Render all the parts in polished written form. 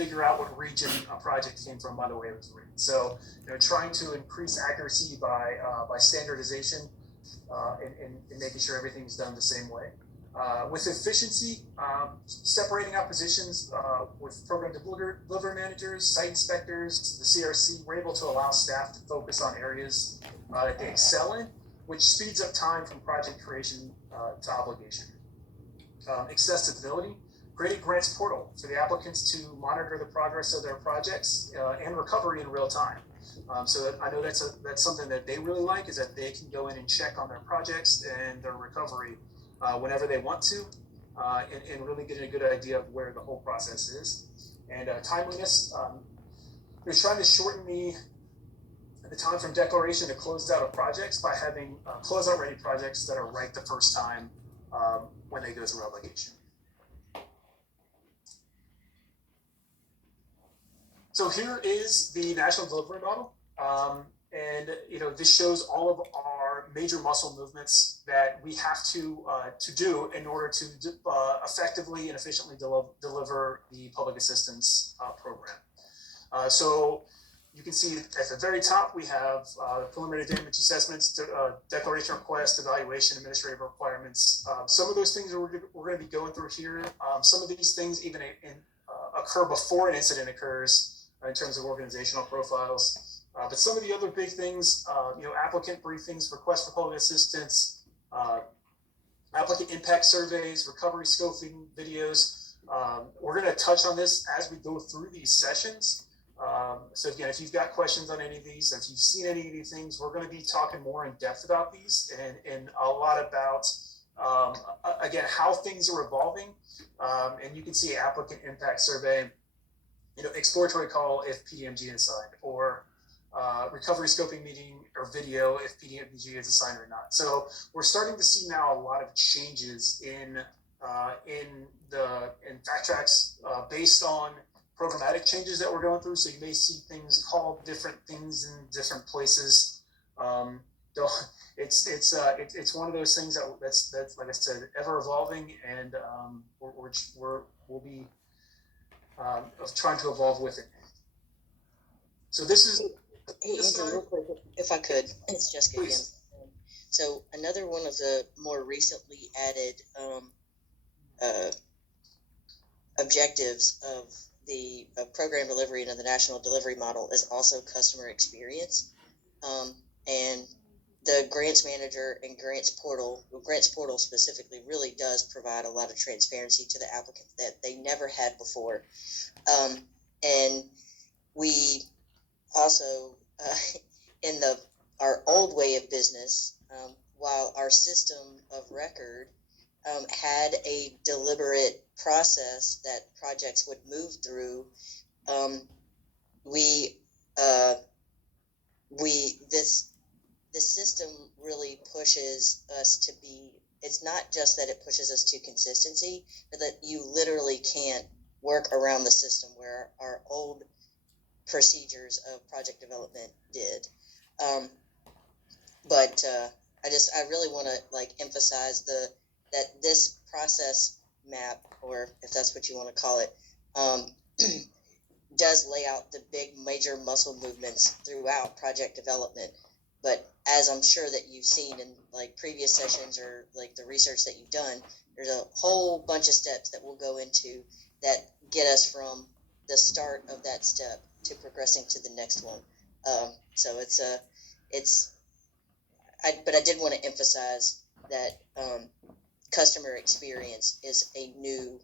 figure out what region a project came from by the way it was written. So, trying to increase accuracy by standardization and making sure everything's done the same way. With efficiency, separating out positions with program delivery managers, site inspectors, the CRC, we're able to allow staff to focus on areas that they excel in, which speeds up time from project creation to obligation. Accessibility, creating grants portal for the applicants to monitor the progress of their projects and recovery in real time. So I know that's something that they really like, is that they can go in and check on their projects and their recovery whenever they want to, and really get a good idea of where the whole process is. And timeliness, we're trying to shorten the time from declaration to close out of projects by having closeout ready projects that are right the first time when they go through obligation. So here is the national delivery model. And this shows all of our major muscle movements that we have to do in order to effectively and efficiently deliver the public assistance program. So you can see at the very top we have preliminary damage assessments, declaration request, evaluation, administrative requirements. Some of those things we're going to be going through here. Some of these things even occur before an incident occurs in terms of organizational profiles. But some of the other big things, applicant briefings, request for public assistance, applicant impact surveys, recovery scoping videos. We're going to touch on this as we go through these sessions. So again, if you've got questions on any of these, if you've seen any of these things, we're going to be talking more in depth about these and a lot about, again, how things are evolving. And you can see applicant impact survey, exploratory call if PDMG is assigned, or recovery scoping meeting or video if PDMG is assigned or not. So we're starting to see now a lot of changes in fact tracks based on programmatic changes that we're going through. So you may see things called different things in different places. It's one of those things that's like I said, ever evolving, and we'll be trying to evolve with it. So this is. Hey, Andrew, real quick, if I could, it's Jessica again. So another one of the more recently added objectives of the program delivery and of the national delivery model is also customer experience. And the grants manager and grants portal specifically really does provide a lot of transparency to the applicant that they never had before. And we also, in our old way of business, while our system of record had a deliberate process that projects would move through, this system really pushes us to be. It's not just that it pushes us to consistency, but that you literally can't work around the system where our old procedures of project development did. But I really want to emphasize that this process map, or if that's what you want to call it, does lay out the big major muscle movements throughout project development. But as I'm sure that you've seen in previous sessions or the research that you've done, there's a whole bunch of steps that we'll go into that get us from the start of that step to progressing to the next one. So but I did want to emphasize that customer experience is a new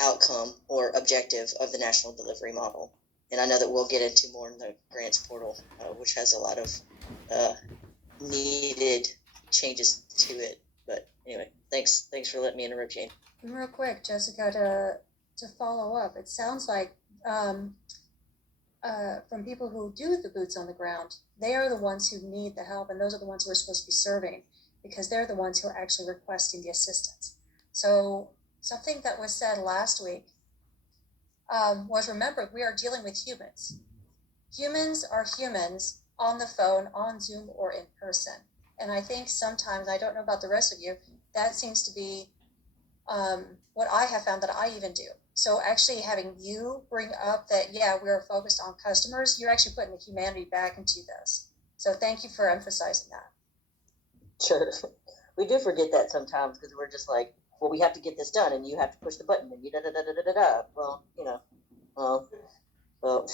outcome or objective of the national delivery model. And I know that we'll get into more in the grants portal, which has a lot of needed changes to it. But anyway, thanks for letting me interrupt, Jane. Real quick, Jessica, to follow up, it sounds like from people who do the boots on the ground, they are the ones who need the help, and those are the ones who are supposed to be serving, because they're the ones who are actually requesting the assistance. So something that was said last week was, remember, we are dealing with humans. Humans are humans on the phone, on Zoom, or in person. And I think sometimes, I don't know about the rest of you, that seems to be what I have found that I even do. So actually having you bring up that, yeah, we're focused on customers, you're actually putting the humanity back into this. So thank you for emphasizing that. Sure. We do forget that sometimes because we're just like, well, we have to get this done, and you have to push the button, and you da da da da da da. Well, well.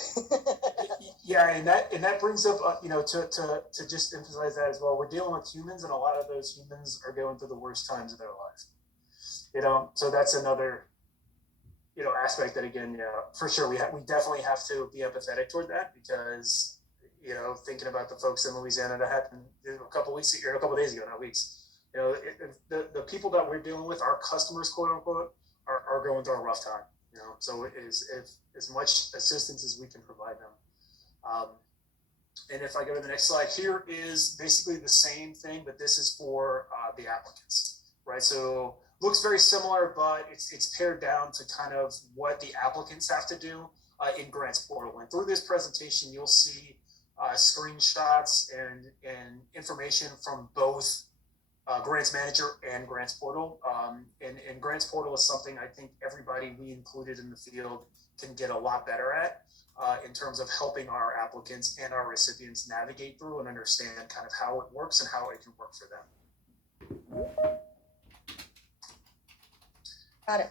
Yeah, and that brings up to just emphasize that as well. We're dealing with humans, and a lot of those humans are going through the worst times of their life. So that's another aspect that, again, for sure we definitely have to be empathetic toward that, because thinking about the folks in Louisiana that happened a couple days ago, not weeks. The people that we're dealing with, our customers, quote unquote, are going through a rough time. So as much assistance as we can provide them. And if I go to the next slide, here is basically the same thing, but this is for the applicants, right? So looks very similar, but it's pared down to kind of what the applicants have to do in Grants Portal. And through this presentation, you'll see screenshots and information from both Grants Manager and Grants Portal. And Grants Portal is something I think everybody we included in the field can get a lot better at in terms of helping our applicants and our recipients navigate through and understand kind of how it works and how it can work for them. Got it.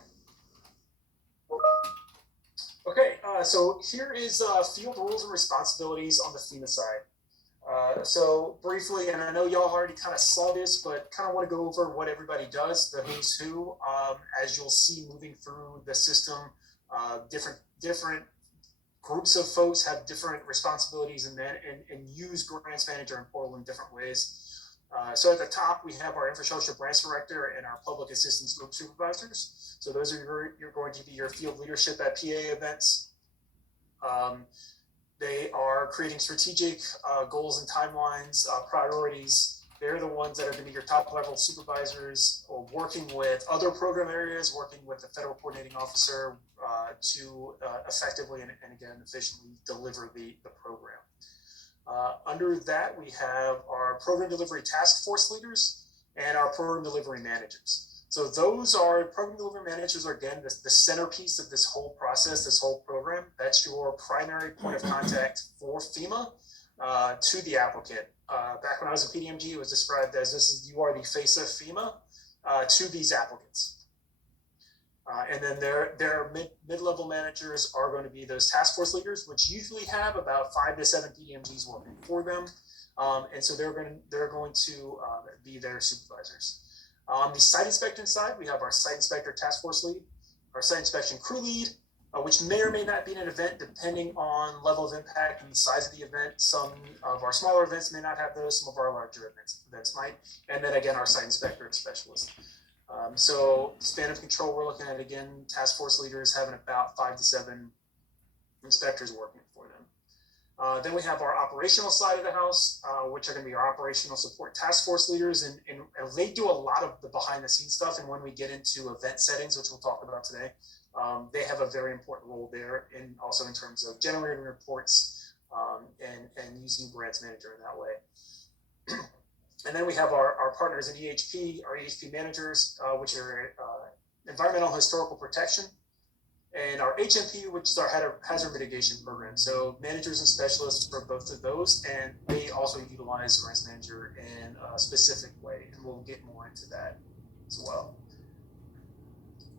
Okay, so here is field roles and responsibilities on the FEMA side. So briefly, and I know y'all already kind of saw this, but kind of want to go over what everybody does, the who's who, as you'll see moving through the system. Different groups of folks have different responsibilities and use Grants Manager and Portal in different ways. So at the top, we have our Infrastructure Branch Director and our Public Assistance Group Supervisors. So those are you're going to be your field leadership at PA events. They are creating strategic goals and timelines, priorities. They're the ones that are going to be your top level supervisors, or working with other program areas, working with the federal coordinating officer to effectively and again efficiently deliver the program. Under that, we have our program delivery task force leaders and our program delivery managers. So those are program delivery managers are, again, the centerpiece of this whole process, this whole program. That's your primary point of contact for FEMA to the applicant. Back when I was at PDMG, it was described as you are the face of FEMA to these applicants. And then their mid-level managers are going to be those task force leaders, which usually have about 5 to 7 PDMGs working for them. And so they're going to be their supervisors. On the site inspection side, we have our site inspector task force lead, our site inspection crew lead, which may or may not be an event depending on level of impact and the size of the event. Some of our smaller events may not have those, some of our larger events might. And then again, our site inspector and specialist. So span of control, we're looking at, again, task force leaders having about 5 to 7 inspectors working for them. Then we have our operational side of the house, which are going to be our operational support task force leaders. And they do a lot of the behind the scenes stuff. And when we get into event settings, which we'll talk about today, they have a very important role there, and also in terms of generating reports and using Grants Manager in that way. And then we have our partners in EHP, our EHP managers, which are environmental historical protection, and our HMP, which is our hazard mitigation program. So managers and specialists for both of those, and they also utilize Grants Manager in a specific way, and we'll get more into that as well.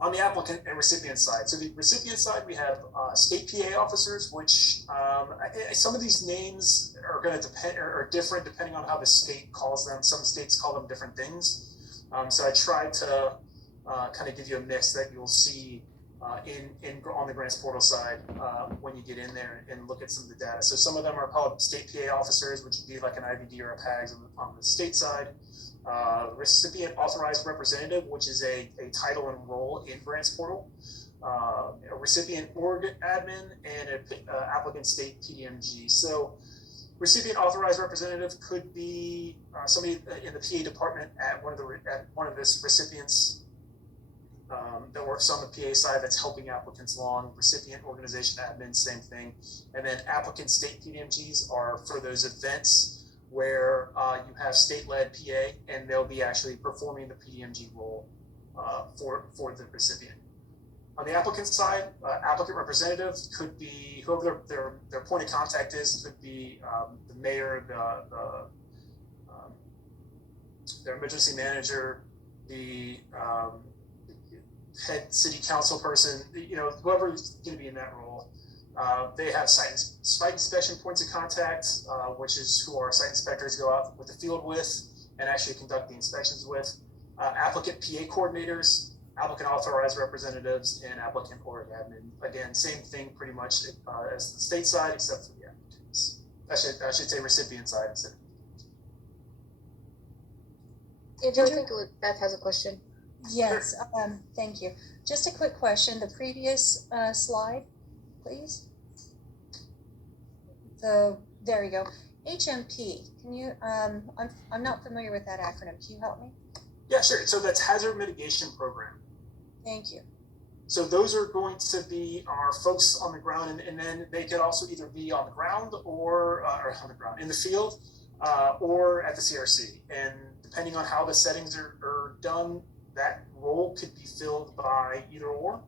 On the applicant and recipient side, so the recipient side, we have state PA officers, which some of these names are going to depend or different depending on how the state calls them. Some states call them different things. So I tried to kind of give you a mix that you'll see on the Grants Portal side when you get in there and look at some of the data. So some of them are called state PA officers, which would be like an IVD or a PAGS on the state side. Recipient authorized representative, which is a title and role in Grants Portal. A recipient org admin, and an applicant state PDMG. So recipient authorized representative could be somebody in the PA department at one of the recipients that works on the PA side that's helping applicants along. Recipient organization admin, same thing. And then applicant state PDMGs are for those events where you have state-led PA, and they'll be actually performing the PDMG role for the recipient. On the applicant side, applicant representative could be whoever their point of contact is. Could be the mayor, their emergency manager, the head city council person. Whoever is going to be in that role. They have site inspection points of contact, which is who our site inspectors go out with the field with and actually conduct the inspections with. Applicant PA coordinators, applicant authorized representatives, and applicant org admin. Again, same thing pretty much as the state side, except for the applicants. I should say recipient side instead of. Angela, I think Beth has a question. Yes, thank you. Just a quick question. The previous slide, please. There you go. HMP. Can you? I'm not familiar with that acronym. Can you help me? Yeah, sure. So that's Hazard Mitigation Program. Thank you. So those are going to be our folks on the ground, and then they could also either be on the ground or on the ground in the field or at the CRC. And depending on how the settings are done, that role could be filled by either or.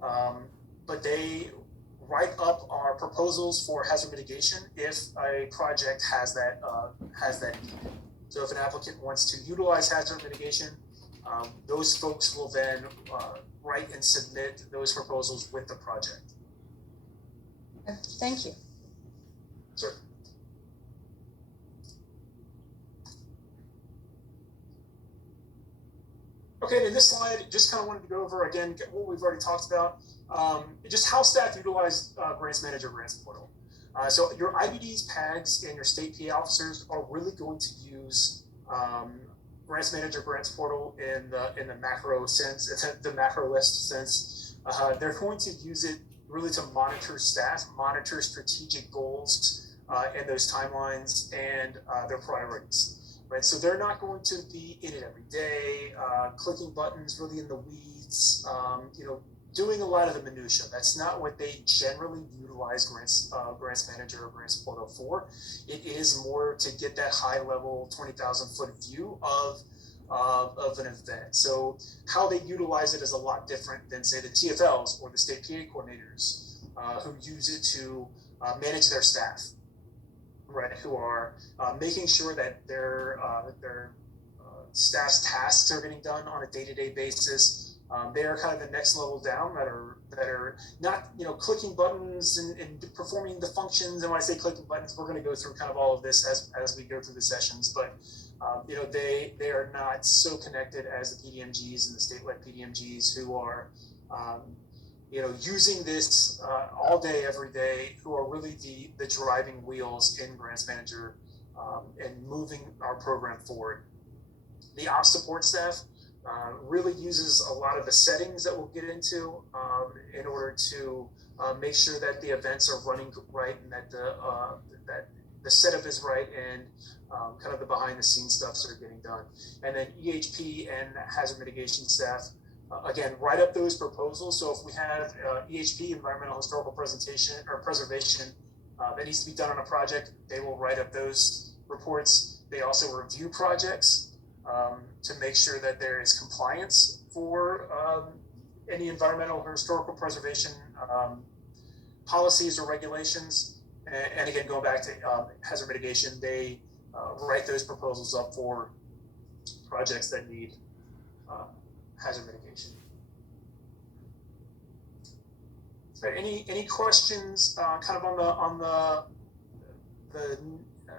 But they write up our proposals for hazard mitigation if a project has that need. So if an applicant wants to utilize hazard mitigation, those folks will then write and submit those proposals with the project. Thank you. Sure. Okay, in this slide, just kind of wanted to go over again what we've already talked about, just how staff utilize Grants Manager Grants Portal. So your IBDs, PAGs, and your state PA officers are really going to use Grants Manager Grants Portal in the macro sense, the macro list sense. They're going to use it really to monitor staff, monitor strategic goals and those timelines and their priorities. Right, so they're not going to be in it every day, clicking buttons, really in the weeds, doing a lot of the minutia. That's not what they generally utilize Grants Manager or Grants Portal for. It is more to get that high level 20,000 foot view of an event. So how they utilize it is a lot different than, say, the TFLs or the state PA coordinators who use it to manage their staff. Right, who are making sure that their staff's tasks are getting done on a day-to-day basis. They are kind of the next level down that are not clicking buttons and performing the functions. And when I say clicking buttons, we're going to go through kind of all of this as we go through the sessions. But they are not so connected as the PDMGs and the state-led PDMGs who are using this all day, every day, who are really the driving wheels in Grants Manager and moving our program forward. The ops support staff really uses a lot of the settings that we'll get into in order to make sure that the events are running right and that the setup is right and kind of the behind the scenes stuffs are getting done. And then EHP and hazard mitigation staff again, write up those proposals. So if we have EHP, environmental historical preservation, that needs to be done on a project, they will write up those reports. They also review projects to make sure that there is compliance for any environmental or historical preservation policies or regulations. And again, going back to hazard mitigation, they write those proposals up for projects that need hazard mitigation. Right, any questions kind of on the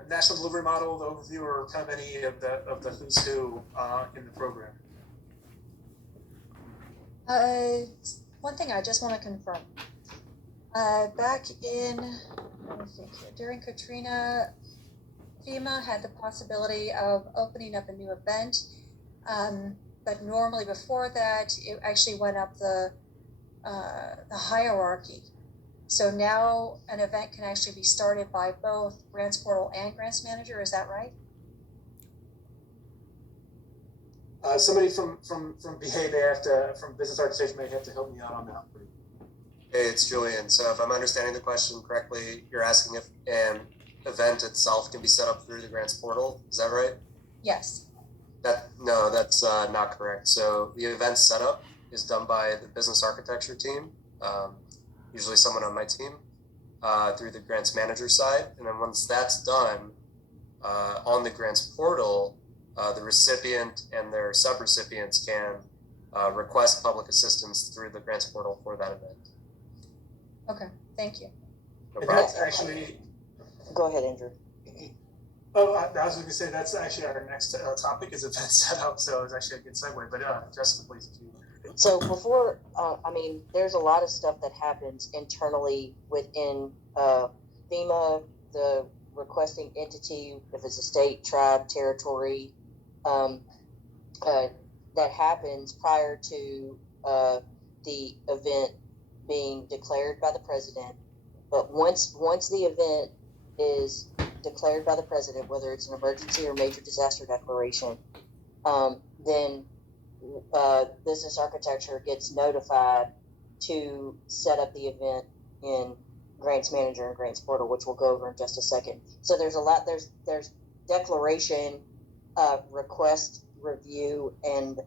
national delivery model, the overview, or kind of any of the who's who in the program? One thing I just want to confirm. Back in, let me think here, during Katrina, FEMA had the possibility of opening up a new event. But normally before that, it actually went up the hierarchy. So now an event can actually be started by both Grants Portal and Grants Manager. Is that right? Somebody from BA from Business Architecture may have to help me out on that. Hey, it's Julian. So if I'm understanding the question correctly, you're asking if an event itself can be set up through the Grants Portal. Is that right? Yes. No, that's not correct. So the event setup is done by the business architecture team, usually someone on my team, through the grants manager side. And then once that's done, on the grants portal, the recipient and their subrecipients can request public assistance through the grants portal for that event. Okay, thank you. No And problem. that's actually, Go ahead, Andrew. oh, I was going to say that's actually our next topic is event setup. So it's actually a good segue. But Jessica, please, if you. So before, I mean, there's a lot of stuff that happens internally within FEMA, the requesting entity, if it's a state, tribe, territory, that happens prior to the event being declared by the president. But once the event is declared by the president, whether it's an emergency or major disaster declaration, then business architecture gets notified to set up the event in Grants Manager and Grants Portal, which we'll go over in just a second. So there's a lot. There's declaration, request, review, and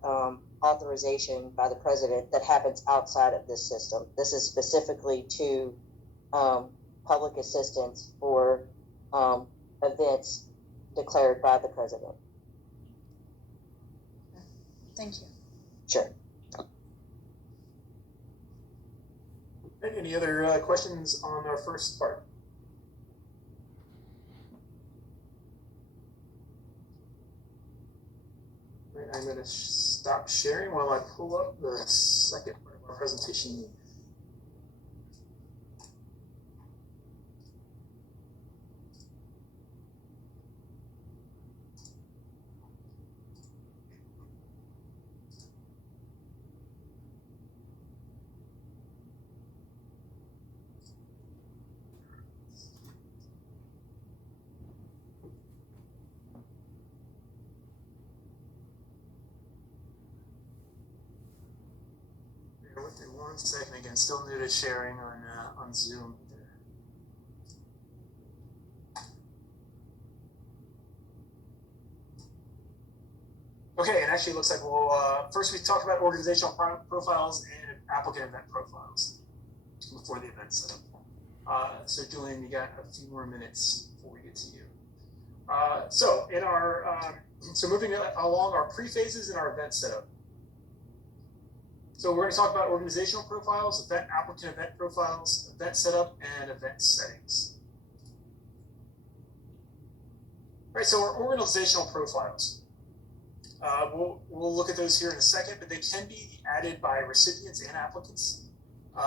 authorization by the president that happens outside of this system. This is specifically to public assistance for events declared by the president. Thank you. Sure. Any other questions on our first part? Right, I'm going to stop sharing while I pull up the second part of our presentation. Bear with me 1 second. Again, still new to sharing on Zoom. Okay, and actually it looks like we'll first we talk about organizational profiles and applicant event profiles before the event setup. So Julian, you got a few more minutes before we get to you. So in our so moving along our pre-phases in our event setup. So we're going to talk about organizational profiles, event applicant event profiles, event setup, and event settings. All right, so our organizational profiles. We'll look at those here in a second, but they can be added by recipients and applicants.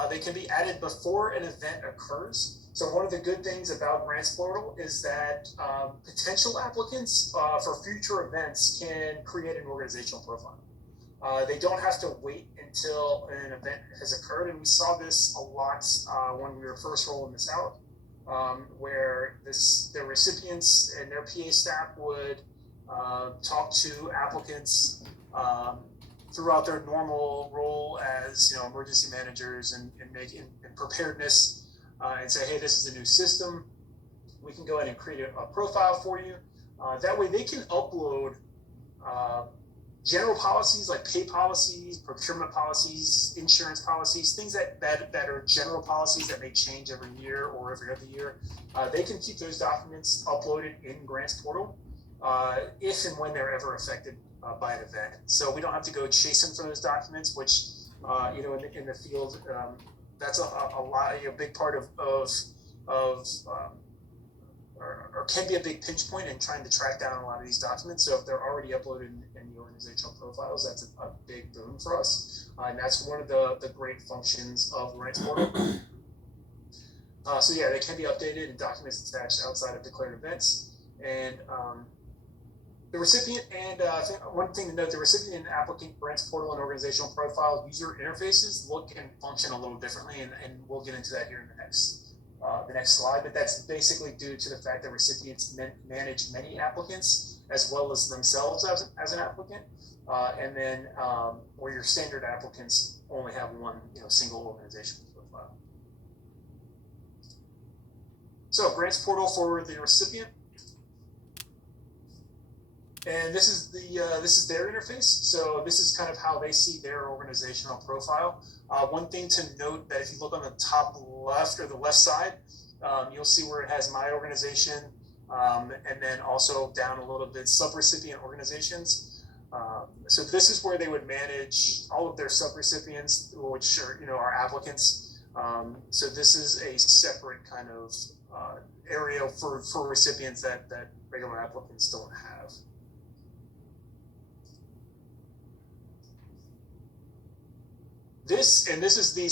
They can be added before an event occurs. So one of the good things about Grants Portal is that potential applicants for future events can create an organizational profile. They don't have to wait until an event has occurred, and we saw this a lot when we were first rolling this out, where the recipients and their PA staff would talk to applicants throughout their normal role as emergency managers and preparedness, and say, hey, this is a new system. We can go ahead and create a profile for you. That way, they can upload general policies like pay policies, procurement policies, insurance policies, things that are general policies that may change every year or every other year. They can keep those documents uploaded in Grants Portal if and when they're ever affected by an event. So we don't have to go chase them for those documents, which in the field that's a lot, a big part of or can be a big pinch point in trying to track down a lot of these documents. So if they're already uploaded in the organizational profiles, that's a big boon for us. And that's one of the great functions of Grants Portal. So yeah, they can be updated and documents attached outside of declared events. And the recipient and one thing to note, the recipient and applicant Grants Portal and organizational profile user interfaces look and function a little differently, and we'll get into that here in the next slide. But that's basically due to the fact that recipients manage many applicants as well as themselves as an applicant, and then where your standard applicants only have one single organizational profile. So Grants Portal for the recipient. And this is their interface. So this is kind of how they see their organizational profile. One thing to note that if you look on the top left or the left side, you'll see where it has my organization, and then also down a little bit subrecipient organizations. So this is where they would manage all of their subrecipients, which are our applicants. So this is a separate kind of area for recipients that regular applicants don't have. This is the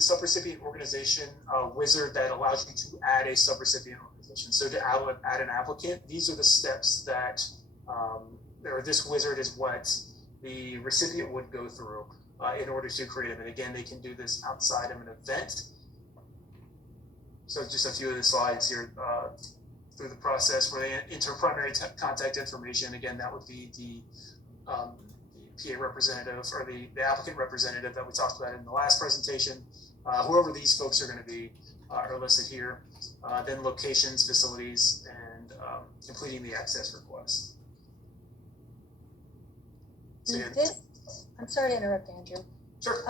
subrecipient organization wizard that allows you to add a subrecipient organization. So to add an applicant, these are the steps that, or this wizard is what the recipient would go through in order to create them. And again, they can do this outside of an event. So just a few of the slides here through the process where they enter primary contact information. Again, that would be the PA representative or the applicant representative that we talked about in the last presentation. Whoever these folks are going to be are listed here. Then locations, facilities, and completing the access request. So, yeah. I'm sorry to interrupt, Andrew. Sure.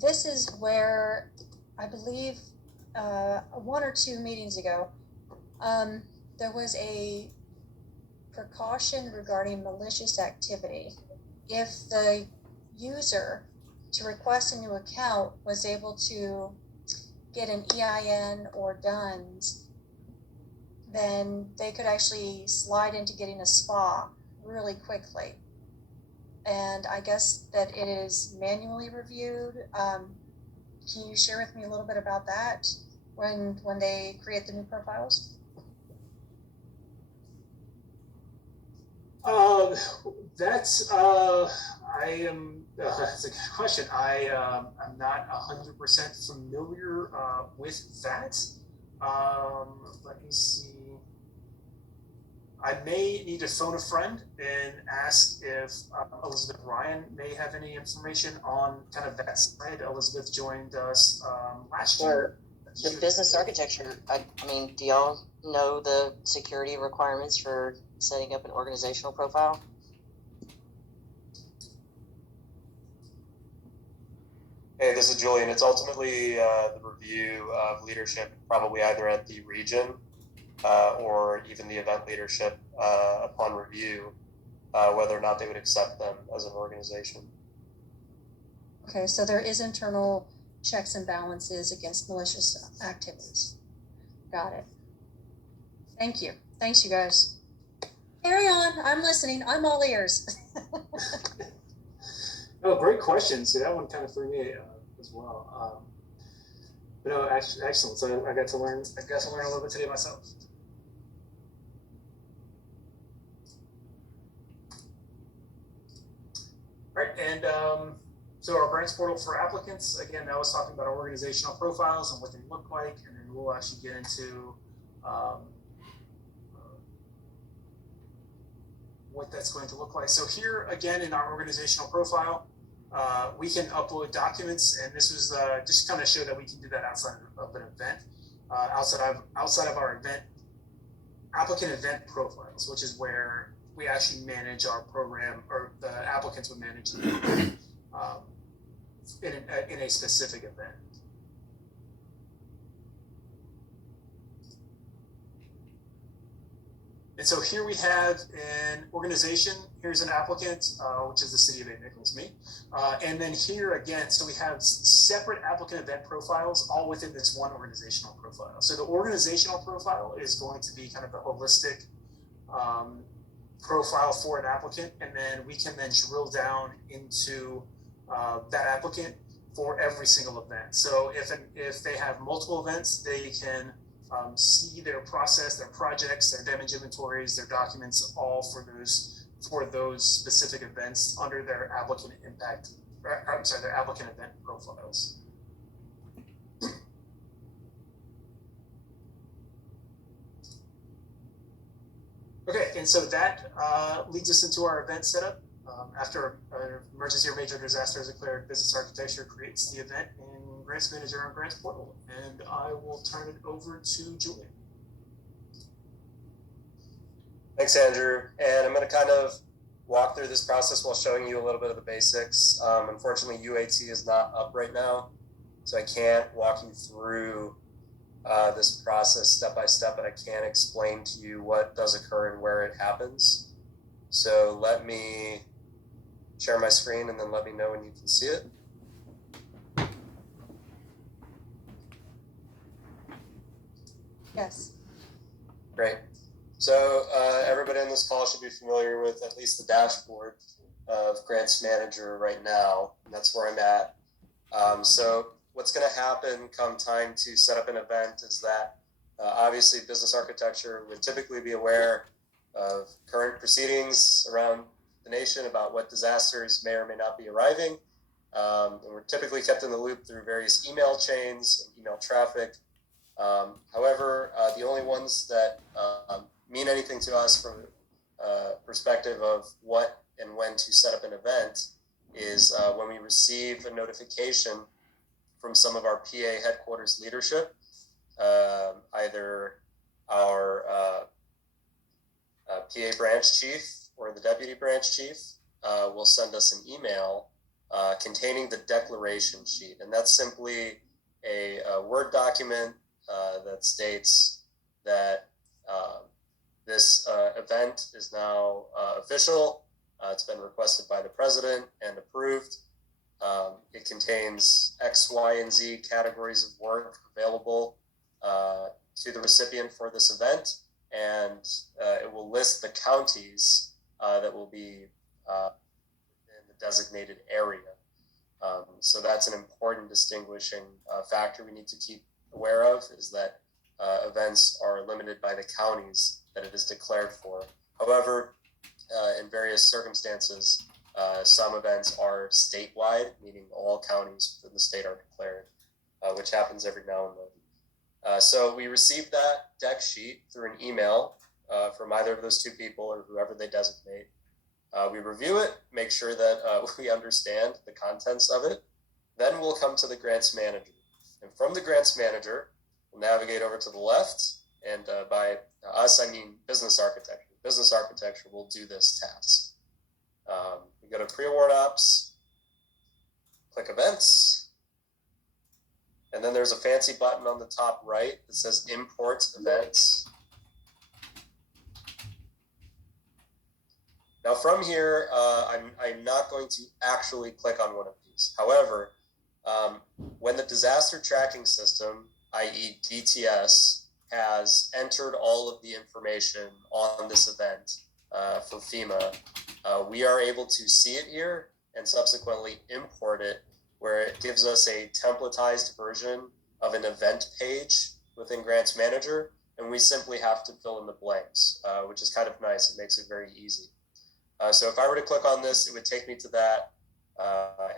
This is where I believe 1 or 2 meetings ago, there was a precaution regarding malicious activity. If the user to request a new account was able to get an EIN or DUNS, then they could actually slide into getting a SPA really quickly. And I guess that it is manually reviewed. Can you share with me a little bit about that when they create the new profiles? That's a good question. I'm not 100% familiar with that. Let me see. I may need to phone a friend and ask if Elizabeth Ryan may have any information on kind of that side. Elizabeth joined us last year. The business architecture, I mean, do y'all know the security requirements for setting up an organizational profile? Hey, this is Julian. It's ultimately the review of leadership, probably either at the region or even the event leadership upon review, whether or not they would accept them as an organization. Okay, so there is internal checks and balances against malicious activities. Got it. Thank you. Thanks, you guys. Carry on. I'm listening. I'm all ears. Oh, great question. See, that one kind of threw me as well. But no, excellent. So I got to learn a little bit today myself. All right, and so our grants portal for applicants, again, that was talking about our organizational profiles and what they look like, and then we'll actually get into what that's going to look like. So here, again, in our organizational profile, we can upload documents, and this was just to kind of show that we can do that outside of an event, outside of our event, applicant event profiles, which is where we actually manage our program, or the applicants would manage the program in a specific event. And so here we have an organization. Here's an applicant, which is the City of St. Nicholas, me. And then here again, so we have separate applicant event profiles all within this one organizational profile. So the organizational profile is going to be kind of the holistic profile for an applicant. And then we can then drill down into that applicant for every single event. So if they have multiple events, they can see their process, their projects, their damage inventories, their documents, all for those specific events under their applicant their applicant event profiles. Okay, and so that leads us into our event setup. After an emergency or major disaster is declared, business architecture creates the event in Grants Manager and Grants Portal. And I will turn it over to Julian. Thanks, Andrew. And I'm going to kind of walk through this process while showing you a little bit of the basics. Unfortunately, UAT is not up right now, so I can't walk you through this process step by step, but I can explain to you what does occur and where it happens. So let me share my screen and then let me know when you can see it. Yes. Great. So everybody on this call should be familiar with at least the dashboard of Grants Manager right now. And that's where I'm at. So what's going to happen come time to set up an event is that obviously business architecture would typically be aware of current proceedings around the nation about what disasters may or may not be arriving. And we're typically kept in the loop through various email chains and email traffic. However, the only ones that mean anything to us from perspective of what and when to set up an event is when we receive a notification from some of our PA headquarters leadership, either our PA branch chief or the deputy branch chief will send us an email containing the declaration sheet. And that's simply a Word document that states that this event is now official. It's been requested by the president and approved. It contains X, Y, and Z categories of work available to the recipient for this event, and it will list the counties that will be in the designated area. So that's an important distinguishing factor we need to keep aware of, is that events are limited by the counties that it is declared for. However, in various circumstances, some events are statewide, meaning all counties within the state are declared, which happens every now and then. So we received that deck sheet through an email from either of those two people or whoever they designate. We review it, make sure that we understand the contents of it. Then we'll come to the grants manager. And from the grants manager, we'll navigate over to the left. And by us, I mean business architecture. Business architecture will do this task. We go to pre-award ops, click events, and then there's a fancy button on the top right that says import events. Now from here, I'm not going to actually click on one of these. However, when the disaster tracking system, i.e. DTS, has entered all of the information on this event for FEMA, we are able to see it here and subsequently import it, where it gives us a templatized version of an event page within Grants Manager, and we simply have to fill in the blanks, which is kind of nice. It makes it very easy. So if I were to click on this, it would take me to that,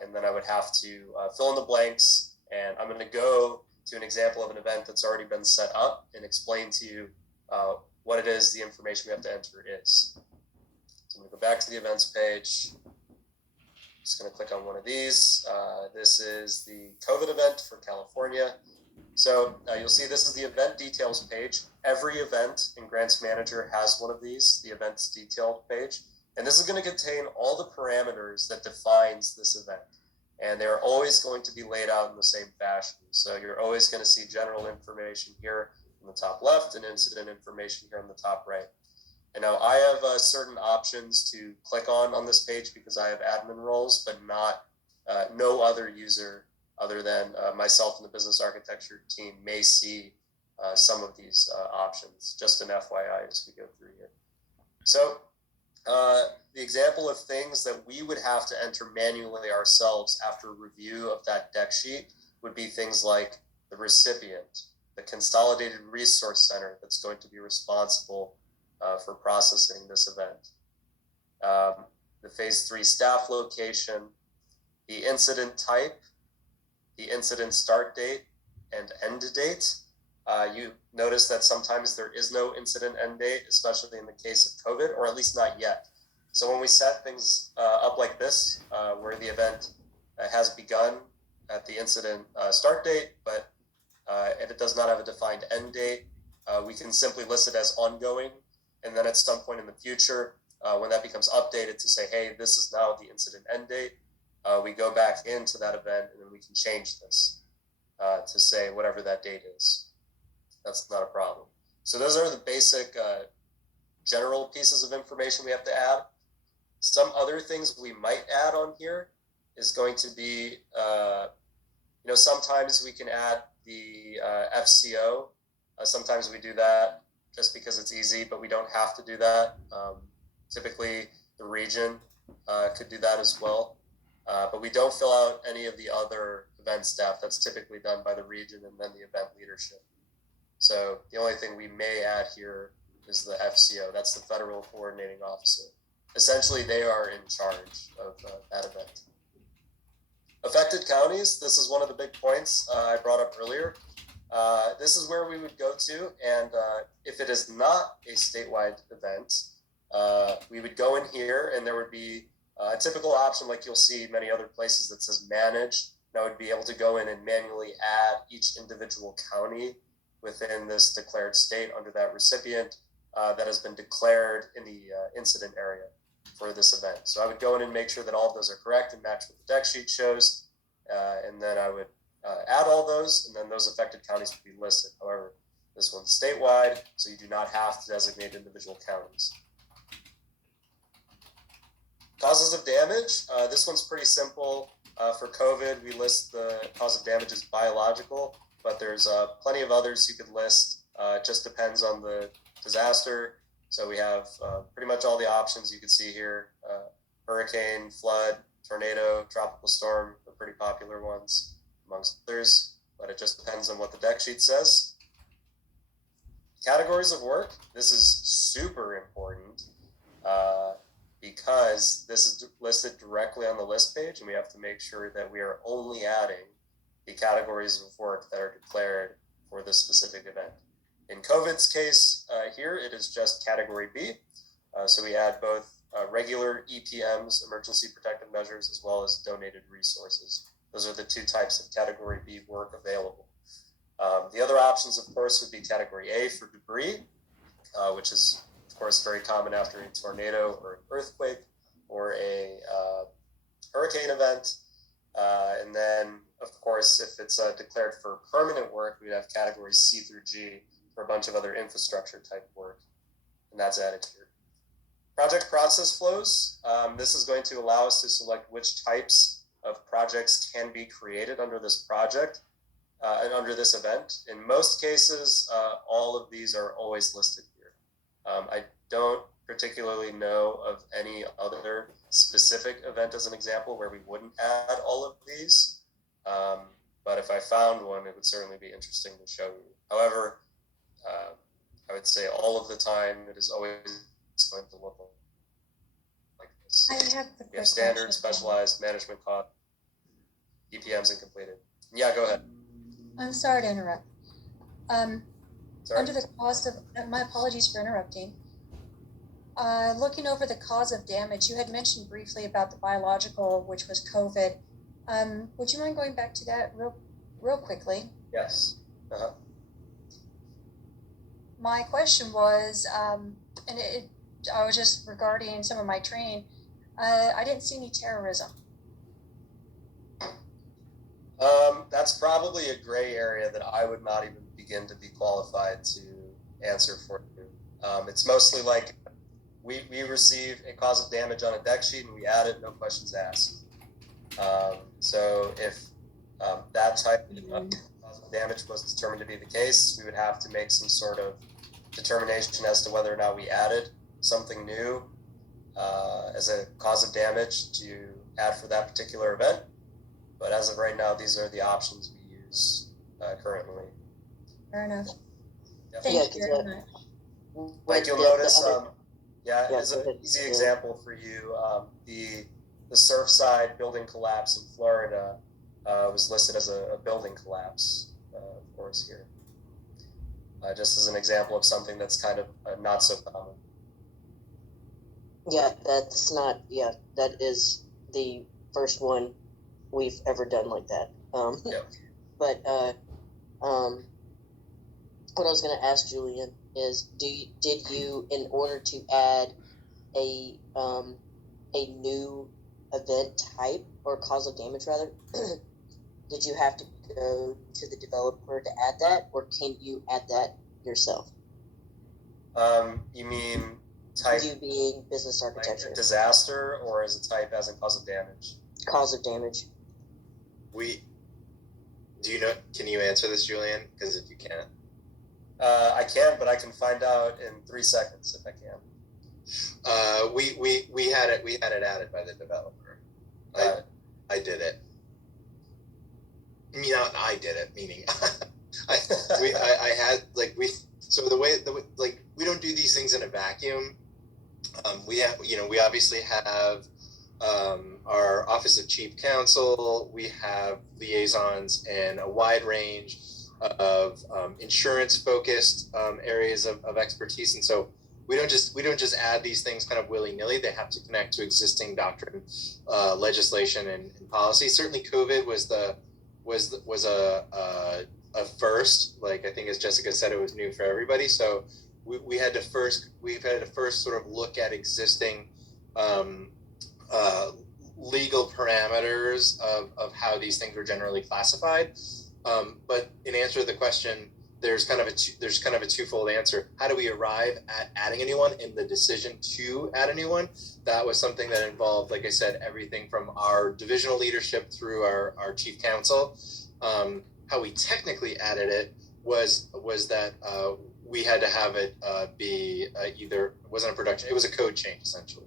and then I would have to fill in the blanks, and I'm going to go to an example of an event that's already been set up and explain to you what it is, the information we have to enter is. So I'm going to go back to the events page. Just going to click on one of these. This is the COVID event for California. So you'll see this is the event details page. Every event in Grants Manager has one of these, the events detailed page. And this is going to contain all the parameters that defines this event. And they're always going to be laid out in the same fashion. So you're always going to see general information here in the top left and incident information here on the top right. And now I have certain options to click on this page because I have admin roles, but not no other user other than myself and the business architecture team may see some of these options, just an FYI as we go through here. So the example of things that we would have to enter manually ourselves after review of that deck sheet would be things like the recipient, the consolidated resource center that's going to be responsible for processing this event, the phase 3 staff location, the incident type, the incident start date and end date. You notice that sometimes there is no incident end date, especially in the case of COVID, or at least not yet. So when we set things up like this, where the event has begun at the incident start date, but if it does not have a defined end date, we can simply list it as ongoing, and then at some point in the future, when that becomes updated to say, hey, this is now the incident end date, we go back into that event and then we can change this to say whatever that date is. That's not a problem. So those are the basic general pieces of information we have to add. Some other things we might add on here is going to be, sometimes we can add the FCO. Sometimes we do that just because it's easy, but we don't have to do that. Typically, the region could do that as well. But we don't fill out any of the other event staff. That's typically done by the region and then the event leadership. So the only thing we may add here is the FCO. That's the Federal Coordinating Officer. Essentially, they are in charge of that event. Affected counties, this is one of the big points I brought up earlier. This is where we would go to, and if it is not a statewide event, we would go in here and there would be a typical option like you'll see many other places that says manage. And I would be able to go in and manually add each individual county within this declared state under that recipient that has been declared in the incident area for this event. So I would go in and make sure that all of those are correct and match what the deck sheet shows, and then I would add all those, and then those affected counties would be listed. However, this one's statewide, so you do not have to designate individual counties. Causes of damage, this one's pretty simple. For COVID, we list the cause of damage as biological, but there's plenty of others you could list. It just depends on the disaster. So we have pretty much all the options you can see here. Hurricane, flood, tornado, tropical storm, the pretty popular ones amongst others, but it just depends on what the deck sheet says. Categories of work, this is super important because this is listed directly on the list page, and we have to make sure that we are only adding the categories of work that are declared for this specific event. In COVID's case here, it is just category B. So we add both regular EPMs, emergency protective measures, as well as donated resources. Those are the two types of category B work available. The other options, of course, would be category A for debris, which is, of course, very common after a tornado or an earthquake or a hurricane event. And then, of course, if it's declared for permanent work, we'd have categories C through G for a bunch of other infrastructure type work, and that's added here. Project process flows. This is going to allow us to select which types of projects can be created under this project and under this event. In most cases, all of these are always listed here. I don't particularly know of any other specific event as an example where we wouldn't add all of these. But if I found one, it would certainly be interesting to show you. However, I would say all of the time, it is always going to look like this. I have the We have standard, specialized, management cost, EPMs, and completed. Yeah, go ahead. I'm sorry to interrupt. Sorry. Under the cause of, my apologies for interrupting. Looking over the cause of damage, you had mentioned briefly about the biological, which was COVID. Would you mind going back to that real quickly? Yes. My question was, I was just regarding some of my training. I didn't see any terrorism. That's probably a gray area that I would not even begin to be qualified to answer for you. It's mostly like we receive a cause of damage on a deck sheet and we add it, no questions asked. So if that type of cause of damage was determined to be the case, we would have to make some sort of determination as to whether or not we added something new as a cause of damage to add for that particular event. But as of right now, these are the options we use currently. Fair enough. Yep. Thank you very much. Like you'll notice, Yeah, as an easy example for you, the Surfside building collapse in Florida was listed as a building collapse, of course, here. Just as an example of something that's kind of not so common. Yeah, that is the first one we've ever done like that. Yeah. But what I was going to ask Julian is, did you, in order to add a new event type or cause of damage rather, did you have to go to the developer to add that, or can you add that yourself? You mean type You being business like architecture, a disaster, or is it type as in cause of damage? cause of damage. Can you answer this, Julian? Because if you can't. I can, but I can find out in 3 seconds if I can. We had it added by the developer. I did it. I mean, not I did it, meaning I had like so the way like we don't do these things in a vacuum. We obviously have our Office of Chief Counsel. We have liaisons in a wide range of insurance-focused areas of expertise, and so we don't just add these things kind of willy-nilly. They have to connect to existing doctrine, legislation, and policy. Certainly, COVID was a first. Like I think, as Jessica said, it was new for everybody. So we've had to first sort of look at existing legal parameters of how these things were generally classified. But in answer to the question, there's kind of a twofold answer. How do we arrive at adding a new one? In the decision to add a new one, that was something that involved, like I said, everything from our divisional leadership through our chief counsel. How we technically added it was that we had to have it be either, it wasn't a production, it was a code change essentially.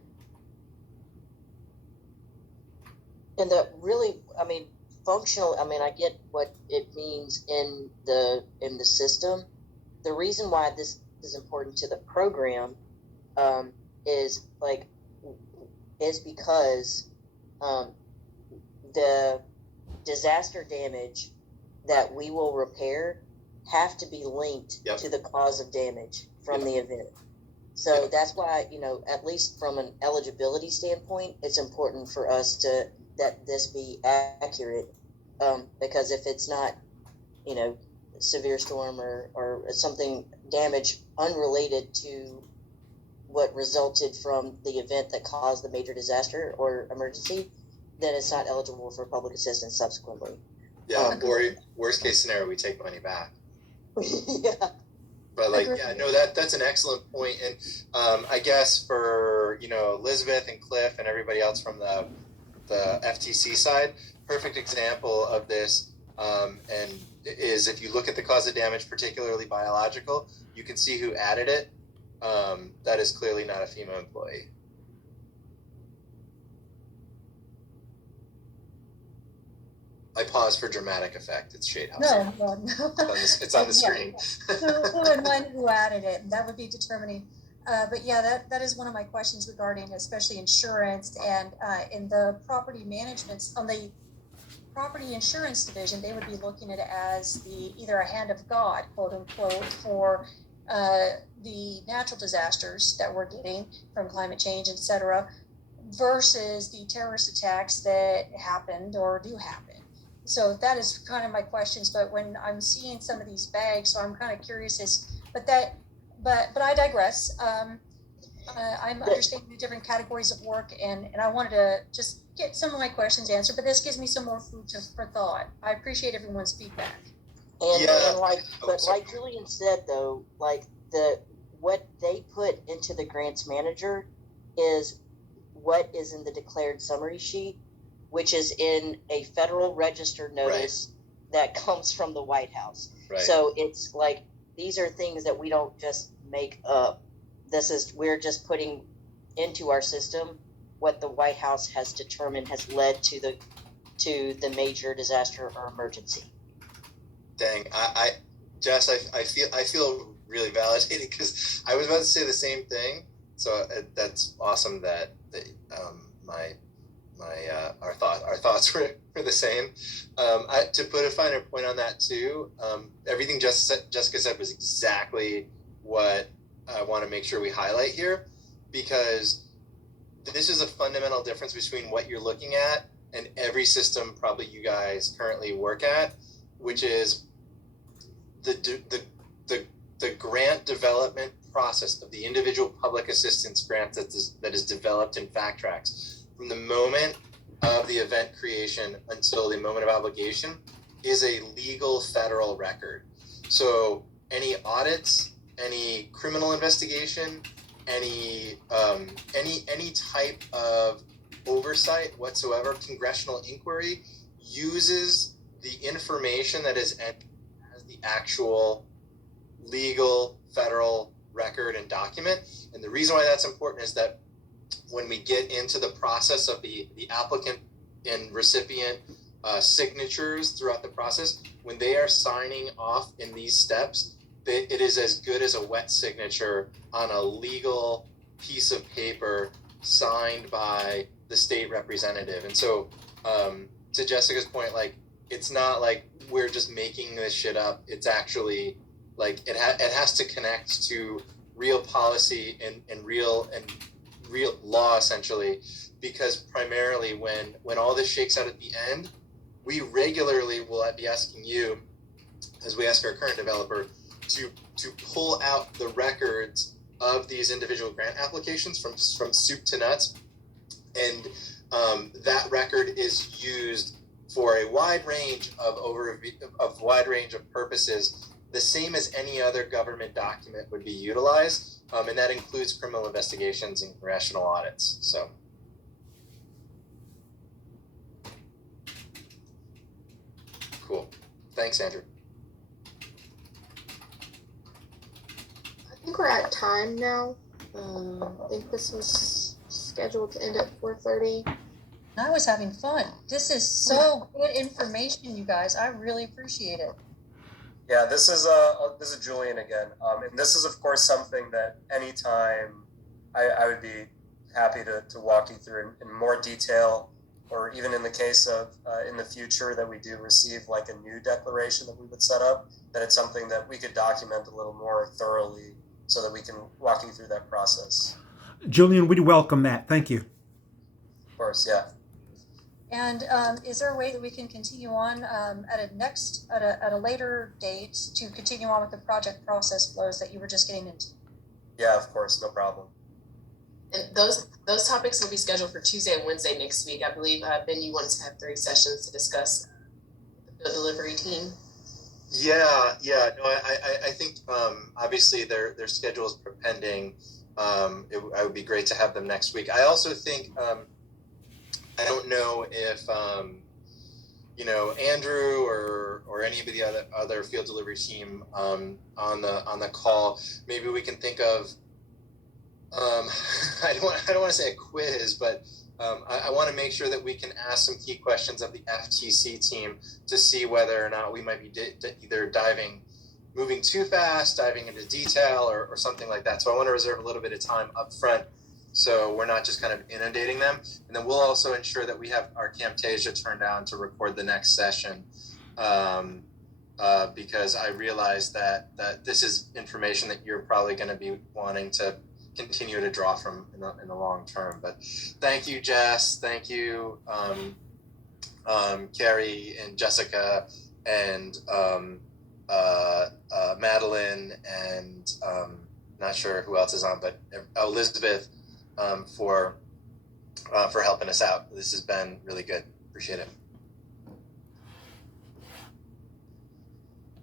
And that really, I mean, functional, I mean, I get what it means in the system. The reason why this is important to the program is because the disaster damage that we will repair have to be linked to the cause of damage from the event. So that's why, at least from an eligibility standpoint, it's important for us that this be accurate. Because if it's not, severe storm or something damage unrelated to what resulted from the event that caused the major disaster or emergency, then it's not eligible for public assistance subsequently. Yeah, or worst case scenario, we take money back. Yeah. But that's an excellent point. And I guess for, Elizabeth and Cliff and everybody else from the FTC side, perfect example of this and is if you look at the cause of damage, particularly biological, you can see who added it. That is clearly not a FEMA employee. I pause for dramatic effect. It's Shade House. No. It's on the screen. Who and when who added it? That would be determining. But yeah, that is one of my questions regarding especially insurance and in the property management, on the property insurance division, they would be looking at it as either a hand of God, quote unquote, for the natural disasters that we're getting from climate change, et cetera, versus the terrorist attacks that happened or do happen. So that is kind of my questions. But when I'm seeing some of these bags, so I'm kind of curious but I digress. I'm understanding the different categories of work, and I wanted to just get some of my questions answered, but this gives me some more food for thought. I appreciate everyone's feedback. And like Julian said, though, what they put into the grants manager is what is in the declared summary sheet, which is in a Federal Register notice that comes from the White House. Right. So it's like, these are things that we don't just make up. We're just putting into our system what the White House has determined has led to the major disaster or emergency. Dang, Jess, I feel really validated because I was about to say the same thing. So that's awesome that our thoughts were the same. To put a finer point on that too, everything Jessica said was exactly what I want to make sure we highlight here, because this is a fundamental difference between what you're looking at and every system probably you guys currently work at, which is the development process of the individual public assistance grant that is developed in FactTrax from the moment of the event creation until the moment of obligation is a legal federal record. So any audits, any criminal investigation, any type of oversight whatsoever, congressional inquiry uses the information that is as the actual legal federal record and document. And the reason why that's important is that when we get into the process of the applicant and recipient signatures throughout the process, when they are signing off in these steps, it is as good as a wet signature on a legal piece of paper signed by the state representative. And so to Jessica's point, like, it's not like we're just making this shit up. It's actually like it has to connect to real policy and real law, essentially, because primarily when all this shakes out at the end, we regularly will be asking you, as we ask our current developer, to pull out the records of these individual grant applications from soup to nuts, and that record is used for a wide range of purposes, the same as any other government document would be utilized, and that includes criminal investigations and congressional audits. So. Cool. Thanks, Andrew. I think we're at time now. I think this was scheduled to end at 4:30. I was having fun. This is so good information, you guys. I really appreciate it. Yeah, this is Julian again, and this is of course something that anytime I would be happy to walk you through in more detail, or even in the case of in the future that we do receive like a new declaration that we would set up, that it's something that we could document a little more thoroughly so that we can walk you through that process. Julian, we'd welcome that. Thank you. Of course, yeah. And is there a way that we can continue on at a later date to continue on with the project process flows that you were just getting into? Yeah, of course, no problem. And those topics will be scheduled for Tuesday and Wednesday next week. I believe Ben, you wanted to have 3 sessions to discuss the delivery team. Yeah. No, I think obviously their schedules are pending. It would be great to have them next week. I also think I don't know if Andrew or any of the other field delivery team on the call. Maybe we can think of. I don't want to say a quiz, but I want to make sure that we can ask some key questions of the FTC team to see whether or not we might be either moving too fast, diving into detail, or something like that. So I want to reserve a little bit of time up front so we're not just kind of inundating them. And then we'll also ensure that we have our Camtasia turned on to record the next session, because I realize that this is information that you're probably going to be wanting to continue to draw from in the long term. But thank you, Jess. Thank you, Carrie and Jessica and Madeline and not sure who else is on, but Elizabeth, for helping us out. This has been really good. Appreciate it.